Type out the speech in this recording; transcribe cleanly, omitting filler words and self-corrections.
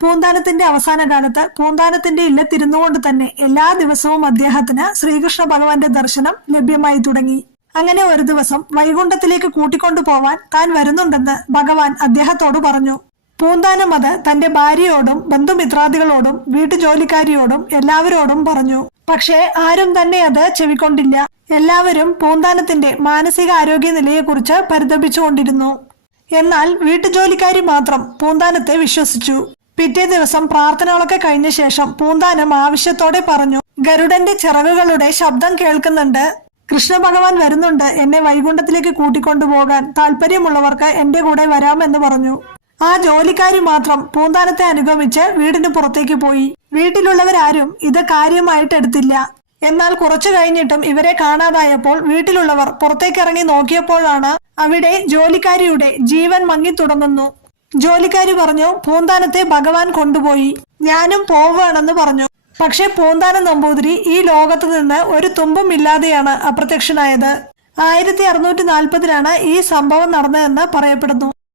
പൂന്താനത്തിന്റെ അവസാന കാലത്ത് പൂന്താനത്തിന്റെ ഇല്ലത്തിരുന്നുകൊണ്ട് തന്നെ എല്ലാ ദിവസവും അദ്ദേഹത്തിന് ശ്രീകൃഷ്ണ ഭഗവാന്റെ ദർശനം ലഭ്യമായി തുടങ്ങി. അങ്ങനെ ഒരു ദിവസം വൈകുണ്ഠത്തിലേക്ക് കൂട്ടിക്കൊണ്ടു പോവാൻ താൻ വരുന്നുണ്ടെന്ന് ഭഗവാൻ അദ്ദേഹത്തോട് പറഞ്ഞു. പൂന്താനം അത് തന്റെ ഭാര്യയോടും ബന്ധുമിത്രാദികളോടും വീട്ടുജോലിക്കാരിയോടും എല്ലാവരോടും പറഞ്ഞു. പക്ഷേ ആരും തന്നെ അത് ചെവിക്കൊണ്ടില്ല. എല്ലാവരും പൂന്താനത്തിന്റെ മാനസിക ആരോഗ്യ നിലയെക്കുറിച്ച് പരിതപിച്ചുകൊണ്ടിരുന്നു. എന്നാൽ വീട്ടുജോലിക്കാരി മാത്രം പൂന്താനത്തെ വിശ്വസിച്ചു. പിറ്റേ ദിവസം പ്രാർത്ഥനകളൊക്കെ കഴിഞ്ഞ ശേഷം പൂന്താനം ആവശ്യത്തോടെ പറഞ്ഞു, ഗരുഡന്റെ ചിറകുകളുടെ ശബ്ദം കേൾക്കുന്നുണ്ട്. കൃഷ്ണ ഭഗവാൻ വരുന്നുണ്ട്. എന്നെ വൈകുണ്ഠത്തിലേക്ക് കൂട്ടിക്കൊണ്ടുപോകാൻ താല്പര്യമുള്ളവർക്ക് എന്റെ കൂടെ വരാമെന്ന് പറഞ്ഞു. ആ ജോലിക്കാരി മാത്രം പൂന്താനത്തെ അനുഗമിച്ച് വീടിന് പുറത്തേക്ക് പോയി. വീട്ടിലുള്ളവരാരും ഇത് കാര്യമായിട്ട് എടുത്തില്ല. എന്നാൽ കുറച്ചു കഴിഞ്ഞിട്ടും ഇവരെ കാണാതായപ്പോൾ വീട്ടിലുള്ളവർ പുറത്തേക്കിറങ്ങി നോക്കിയപ്പോഴാണ് അവിടെ ജോലിക്കാരിയുടെ ജീവൻ മങ്ങിത്തുടങ്ങുന്നു. ജോലിക്കാരി പറഞ്ഞു, പൂന്താനത്തെ ഭഗവാൻ കൊണ്ടുപോയി, ഞാനും പോവുകയാണെന്ന് പറഞ്ഞു. പക്ഷെ പൂന്താനം നമ്പൂതിരി ഈ ലോകത്ത് നിന്ന് ഒരു തുമ്പും ഇല്ലാതെയാണ് അപ്രത്യക്ഷനായത്. 1640 ഈ സംഭവം നടന്നതെന്ന് പറയപ്പെടുന്നു.